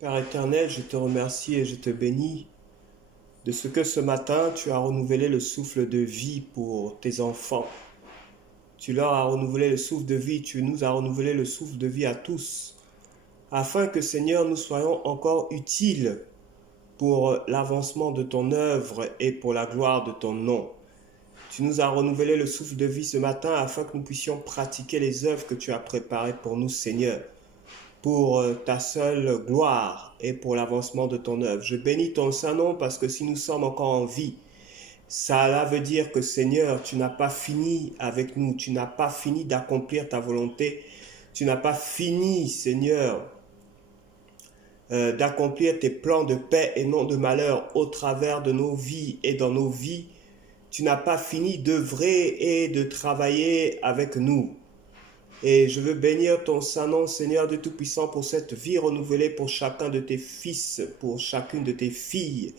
Père éternel, je te remercie et je te bénis de ce que ce matin tu as renouvelé le souffle de vie pour tes enfants. Tu leur as renouvelé le souffle de vie, tu nous as renouvelé le souffle de vie à tous, afin que Seigneur, nous soyons encore utiles pour l'avancement de ton œuvre et pour la gloire de ton nom. Tu nous as renouvelé le souffle de vie ce matin afin que nous puissions pratiquer les œuvres que tu as préparées pour nous, Seigneur, pour ta seule gloire et pour l'avancement de ton œuvre. Je bénis ton Saint-Nom parce que si nous sommes encore en vie, ça veut dire que Seigneur, tu n'as pas fini avec nous, tu n'as pas fini d'accomplir ta volonté, tu n'as pas fini, Seigneur, d'accomplir tes plans de paix et non de malheur au travers de nos vies et dans nos vies. Tu n'as pas fini d'œuvrer et de travailler avec nous. Et je veux bénir ton Saint-Nom, Seigneur de Tout-Puissant, pour cette vie renouvelée pour chacun de tes fils, pour chacune de tes filles.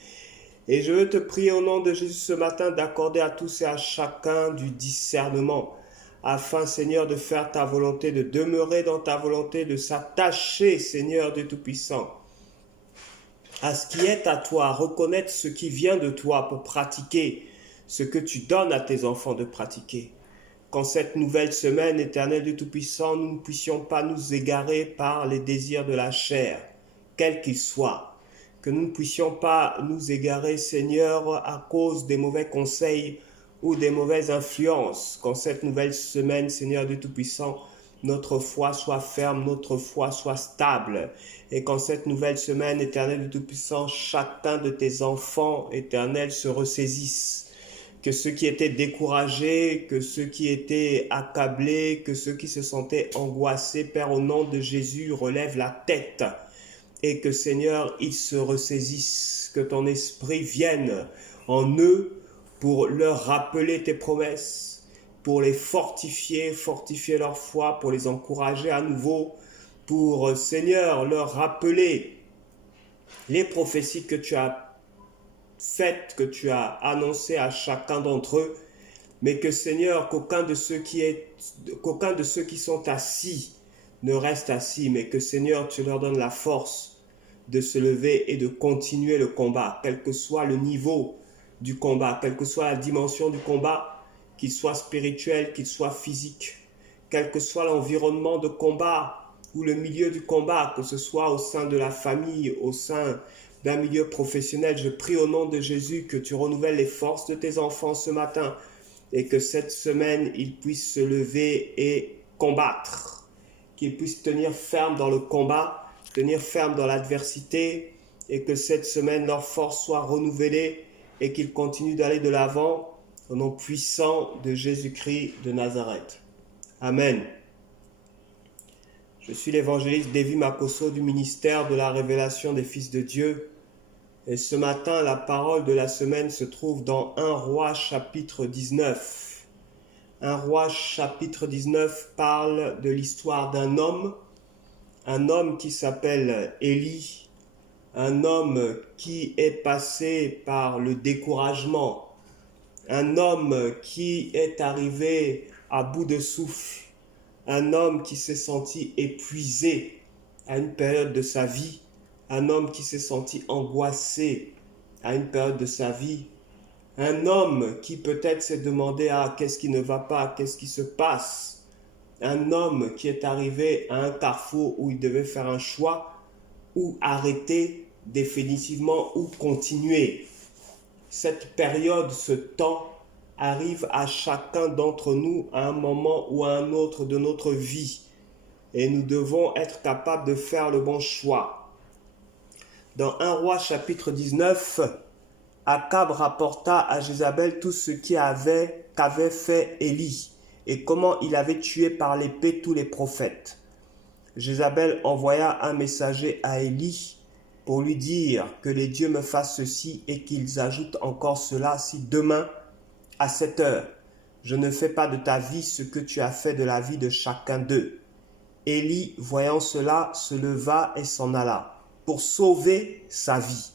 Et je veux te prier au nom de Jésus ce matin d'accorder à tous et à chacun du discernement, afin, Seigneur, de faire ta volonté, de demeurer dans ta volonté, de s'attacher, Seigneur de Tout-Puissant, à ce qui est à toi, reconnaître ce qui vient de toi pour pratiquer ce que tu donnes à tes enfants de pratiquer. Qu'en cette nouvelle semaine, Éternel du Tout-Puissant, nous ne puissions pas nous égarer par les désirs de la chair, quels qu'ils soient. Que nous ne puissions pas nous égarer, Seigneur, à cause des mauvais conseils ou des mauvaises influences. Qu'en cette nouvelle semaine, Seigneur du Tout-Puissant, notre foi soit ferme, notre foi soit stable. Et qu'en cette nouvelle semaine, Éternel du Tout-Puissant, chacun de tes enfants, Éternel, se ressaisisse. Que ceux qui étaient découragés, que ceux qui étaient accablés, que ceux qui se sentaient angoissés, Père, au nom de Jésus, relève la tête et que, Seigneur, ils se ressaisissent, que ton esprit vienne en eux pour leur rappeler tes promesses, pour les fortifier, fortifier leur foi, pour les encourager à nouveau, pour, Seigneur, leur rappeler les prophéties que tu as faites, que tu as annoncées à chacun d'entre eux, mais que, Seigneur, qu'aucun de ceux qui sont assis ne reste assis, mais que, Seigneur, tu leur donnes la force de se lever et de continuer le combat, quel que soit le niveau du combat, quelle que soit la dimension du combat, qu'il soit spirituel, qu'il soit physique, quel que soit l'environnement de combat ou le milieu du combat, que ce soit au sein de la famille, au sein d'un milieu professionnel. Je prie au nom de Jésus que tu renouvelles les forces de tes enfants ce matin et que cette semaine, ils puissent se lever et combattre, qu'ils puissent tenir ferme dans le combat, tenir ferme dans l'adversité et que cette semaine, leur force soit renouvelée et qu'ils continuent d'aller de l'avant au nom puissant de Jésus-Christ de Nazareth. Amen. Je suis l'évangéliste Davy Makosso du ministère de la révélation des fils de Dieu. Et ce matin, la parole de la semaine se trouve dans 1 Roi chapitre 19. 1 Roi chapitre 19 parle de l'histoire d'un homme qui s'appelle Élie, un homme qui est passé par le découragement, un homme qui est arrivé à bout de souffle, un homme qui s'est senti épuisé à une période de sa vie, un homme qui s'est senti angoissé à une période de sa vie, un homme qui peut-être s'est demandé qu'est-ce qui ne va pas, qu'est-ce qui se passe, un homme qui est arrivé à un carrefour où il devait faire un choix, ou arrêter définitivement ou continuer. Cette période, ce temps arrive à chacun d'entre nous à un moment ou à un autre de notre vie et nous devons être capables de faire le bon choix. Dans 1 Roi chapitre 19, Akab rapporta à Jézabel tout ce qu'avait fait Élie et comment il avait tué par l'épée tous les prophètes. Jézabel envoya un messager à Élie pour lui dire que les dieux me fassent ceci et qu'ils ajoutent encore cela si demain, à cette heure, je ne fais pas de ta vie ce que tu as fait de la vie de chacun d'eux. Élie, voyant cela, se leva et s'en alla pour sauver sa vie.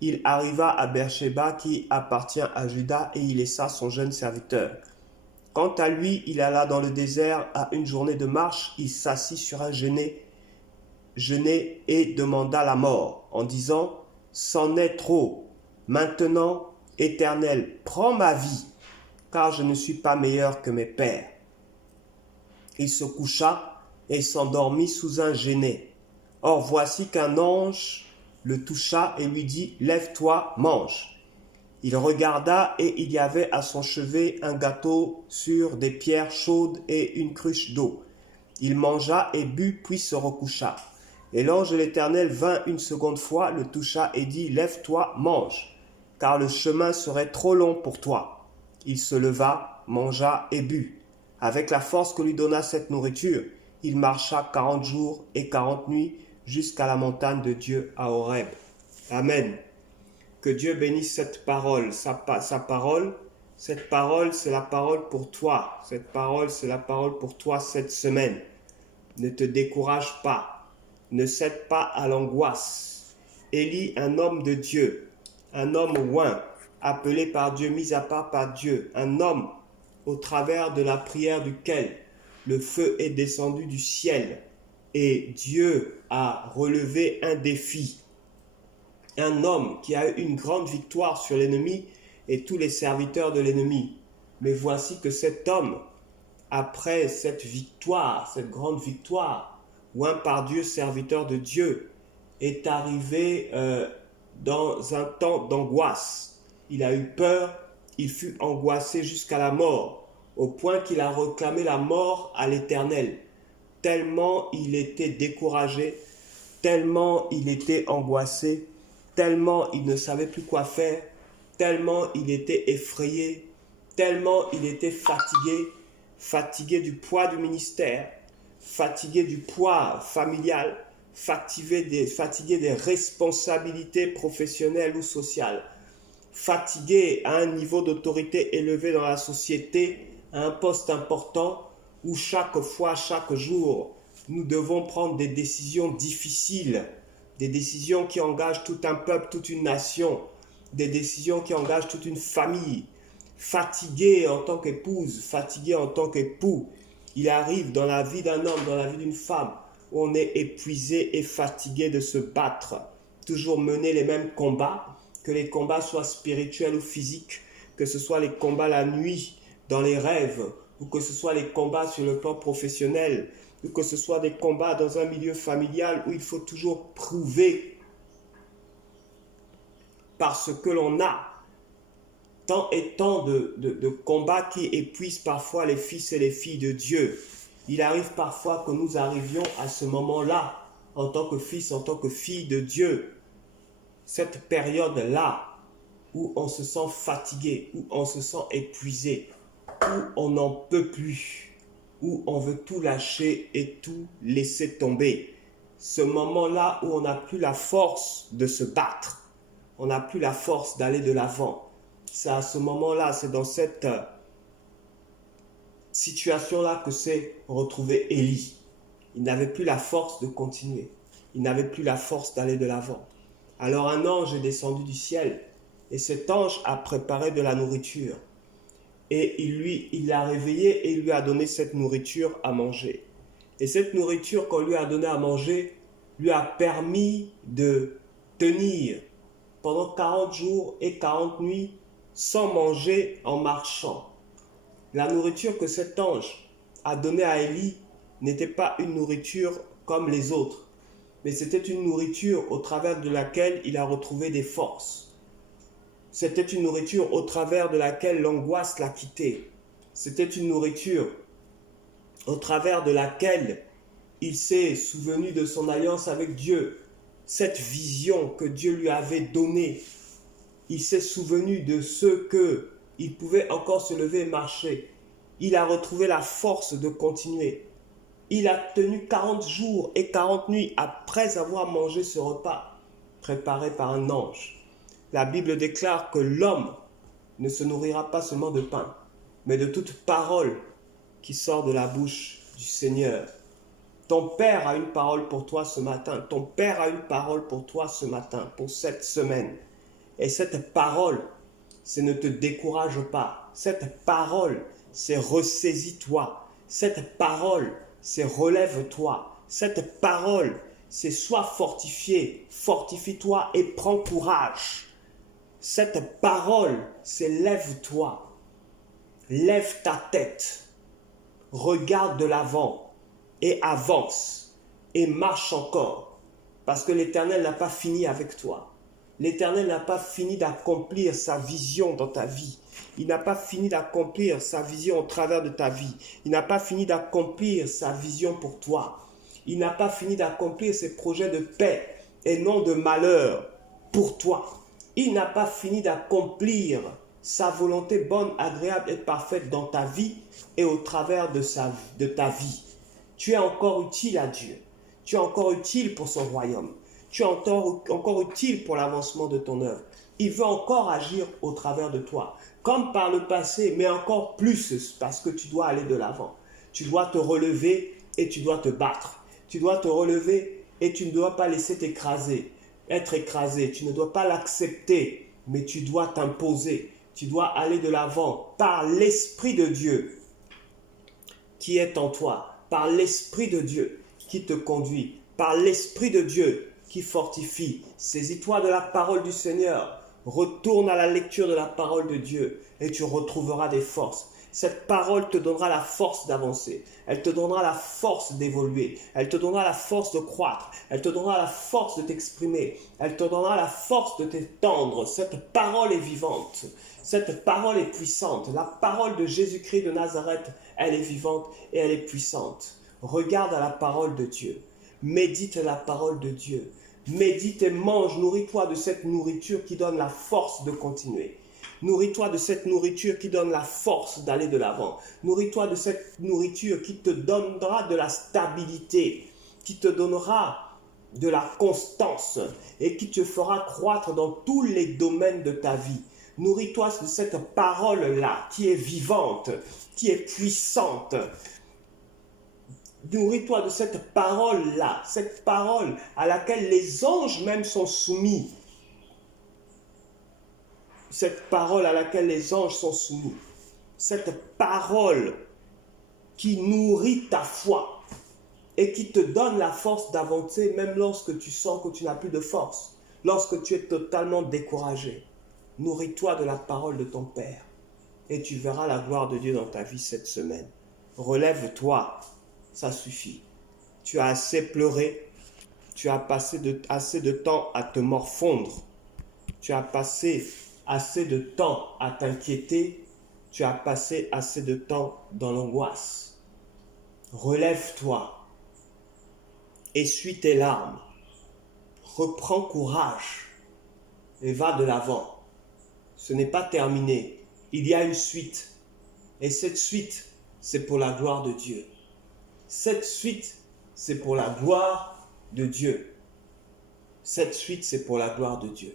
Il arriva à Beersheba qui appartient à Juda et y laissa son jeune serviteur. Quant à lui, il alla dans le désert à une journée de marche, il s'assit sur un genêt jeûna et demanda la mort, en disant, c'en est trop. Maintenant, Éternel, prends ma vie, car je ne suis pas meilleur que mes pères. Il se coucha et s'endormit sous un genêt. Or voici qu'un ange le toucha et lui dit, lève-toi, mange. Il regarda et il y avait à son chevet un gâteau sur des pierres chaudes et une cruche d'eau. Il mangea et but, puis se recoucha. Et l'ange de l'Éternel vint une seconde fois, le toucha et dit, lève-toi, mange, car le chemin serait trop long pour toi. Il se leva, mangea et but. Avec la force que lui donna cette nourriture, il marcha 40 jours et 40 nuits jusqu'à la montagne de Dieu à Horeb. Amen. Que Dieu bénisse cette parole, sa parole. Cette parole, c'est la parole pour toi. Cette parole, c'est la parole pour toi cette semaine. Ne te décourage pas. Ne cède pas à l'angoisse. Élie, un homme de Dieu, un homme oint, appelé par Dieu, mis à part par Dieu, un homme au travers de la prière duquel le feu est descendu du ciel et Dieu a relevé un défi. Un homme qui a eu une grande victoire sur l'ennemi et tous les serviteurs de l'ennemi. Mais voici que cet homme, après cette victoire, cette grande victoire, oint par Dieu, serviteur de Dieu, est arrivé dans un temps d'angoisse. Il a eu peur, il fut angoissé jusqu'à la mort, au point qu'il a réclamé la mort à l'Éternel. Tellement il était découragé, tellement il était angoissé, tellement il ne savait plus quoi faire, tellement il était effrayé, tellement il était fatigué, fatigué du poids du ministère, fatigué du poids familial, fatigué des responsabilités professionnelles ou sociales, fatigué à un niveau d'autorité élevé dans la société, à un poste important où chaque fois, chaque jour, nous devons prendre des décisions difficiles, des décisions qui engagent tout un peuple, toute une nation, des décisions qui engagent toute une famille. Fatigué en tant qu'épouse, fatigué en tant qu'époux, il arrive dans la vie d'un homme, dans la vie d'une femme, où on est épuisé et fatigué de se battre, toujours mener les mêmes combats, que les combats soient spirituels ou physiques, que ce soit les combats la nuit, dans les rêves, ou que ce soit les combats sur le plan professionnel, ou que ce soit des combats dans un milieu familial où il faut toujours prouver par ce que l'on a. Tant et tant de combats qui épuisent parfois les fils et les filles de Dieu. Il arrive parfois que nous arrivions à ce moment-là, en tant que fils, en tant que fille de Dieu. Cette période-là, où on se sent fatigué, où on se sent épuisé, où on n'en peut plus, où on veut tout lâcher et tout laisser tomber. Ce moment-là où on n'a plus la force de se battre, on n'a plus la force d'aller de l'avant. C'est à ce moment-là, c'est dans cette situation-là que s'est retrouvé Élie. Il n'avait plus la force de continuer. Il n'avait plus la force d'aller de l'avant. Alors un ange est descendu du ciel et cet ange a préparé de la nourriture. Et il l'a réveillé et il lui a donné cette nourriture à manger. Et cette nourriture qu'on lui a donnée à manger lui a permis de tenir pendant 40 jours et 40 nuits sans manger en marchant. La nourriture que cet ange a donnée à Élie n'était pas une nourriture comme les autres, mais c'était une nourriture au travers de laquelle il a retrouvé des forces. C'était une nourriture au travers de laquelle l'angoisse l'a quitté. C'était une nourriture au travers de laquelle il s'est souvenu de son alliance avec Dieu. Cette vision que Dieu lui avait donnée, il s'est souvenu de ce qu'il pouvait encore se lever et marcher. Il a retrouvé la force de continuer. Il a tenu 40 jours et 40 nuits après avoir mangé ce repas préparé par un ange. La Bible déclare que l'homme ne se nourrira pas seulement de pain, mais de toute parole qui sort de la bouche du Seigneur. Ton Père a une parole pour toi ce matin. Ton Père a une parole pour toi ce matin, pour cette semaine. Et cette parole, c'est ne te décourage pas. Cette parole, c'est ressaisis-toi. Cette parole, c'est relève-toi. Cette parole, c'est sois fortifié, fortifie-toi et prends courage. Cette parole, c'est lève-toi, lève ta tête, regarde de l'avant et avance et marche encore. Parce que l'Éternel n'a pas fini avec toi. L'Éternel n'a pas fini d'accomplir sa vision dans ta vie. Il n'a pas fini d'accomplir sa vision au travers de ta vie. Il n'a pas fini d'accomplir sa vision pour toi. Il n'a pas fini d'accomplir ses projets de paix et non de malheur pour toi. Il n'a pas fini d'accomplir sa volonté bonne, agréable et parfaite dans ta vie et au travers de ta vie. Tu es encore utile à Dieu. Tu es encore utile pour son royaume. Tu es encore utile pour l'avancement de ton œuvre. Il veut encore agir au travers de toi, comme par le passé, mais encore plus parce que tu dois aller de l'avant. Tu dois te relever et tu dois te battre. Tu dois te relever et tu ne dois pas laisser être écrasé. Tu ne dois pas l'accepter, mais tu dois t'imposer. Tu dois aller de l'avant par l'Esprit de Dieu qui est en toi, par l'Esprit de Dieu qui te conduit, par l'Esprit de Dieu qui fortifie. Saisis-toi de la parole du Seigneur. Retourne à la lecture de la parole de Dieu et tu retrouveras des forces. Cette parole te donnera la force d'avancer. Elle te donnera la force d'évoluer. Elle te donnera la force de croître. Elle te donnera la force de t'exprimer. Elle te donnera la force de t'étendre. Cette parole est vivante. Cette parole est puissante. La parole de Jésus-Christ de Nazareth, elle est vivante et elle est puissante. Regarde à la parole de Dieu. Médite la parole de Dieu. Médite et mange. Nourris-toi de cette nourriture qui donne la force de continuer. Nourris-toi de cette nourriture qui donne la force d'aller de l'avant. Nourris-toi de cette nourriture qui te donnera de la stabilité, qui te donnera de la constance et qui te fera croître dans tous les domaines de ta vie. Nourris-toi de cette parole-là qui est vivante, qui est puissante. Nourris-toi de cette parole-là, cette parole à laquelle les anges même sont soumis. Cette parole à laquelle les anges sont soumis. Cette parole qui nourrit ta foi et qui te donne la force d'avancer même lorsque tu sens que tu n'as plus de force, lorsque tu es totalement découragé. Nourris-toi de la parole de ton Père et tu verras la gloire de Dieu dans ta vie cette semaine. Relève-toi, ça suffit. Tu as assez pleuré, tu as passé assez de temps à te morfondre, tu as passé assez de temps à t'inquiéter, tu as passé assez de temps dans l'angoisse. Relève-toi, essuie tes larmes, reprends courage et va de l'avant. Ce n'est pas terminé, il y a une suite. Et cette suite, c'est pour la gloire de Dieu. Cette suite, c'est pour la gloire de Dieu. Cette suite, c'est pour la gloire de Dieu.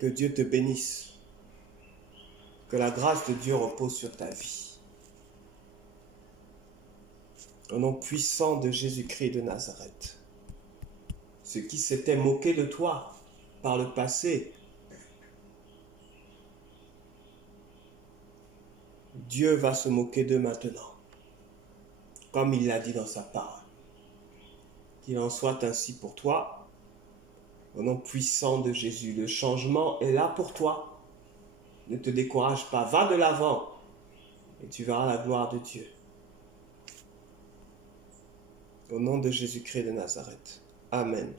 Que Dieu te bénisse. Que la grâce de Dieu repose sur ta vie. Au nom puissant de Jésus-Christ de Nazareth. Ceux qui s'étaient moqués de toi par le passé, Dieu va se moquer d'eux maintenant, comme il l'a dit dans sa parole. Qu'il en soit ainsi pour toi. Au nom puissant de Jésus, le changement est là pour toi. Ne te décourage pas, va de l'avant et tu verras la gloire de Dieu. Au nom de Jésus-Christ de Nazareth. Amen.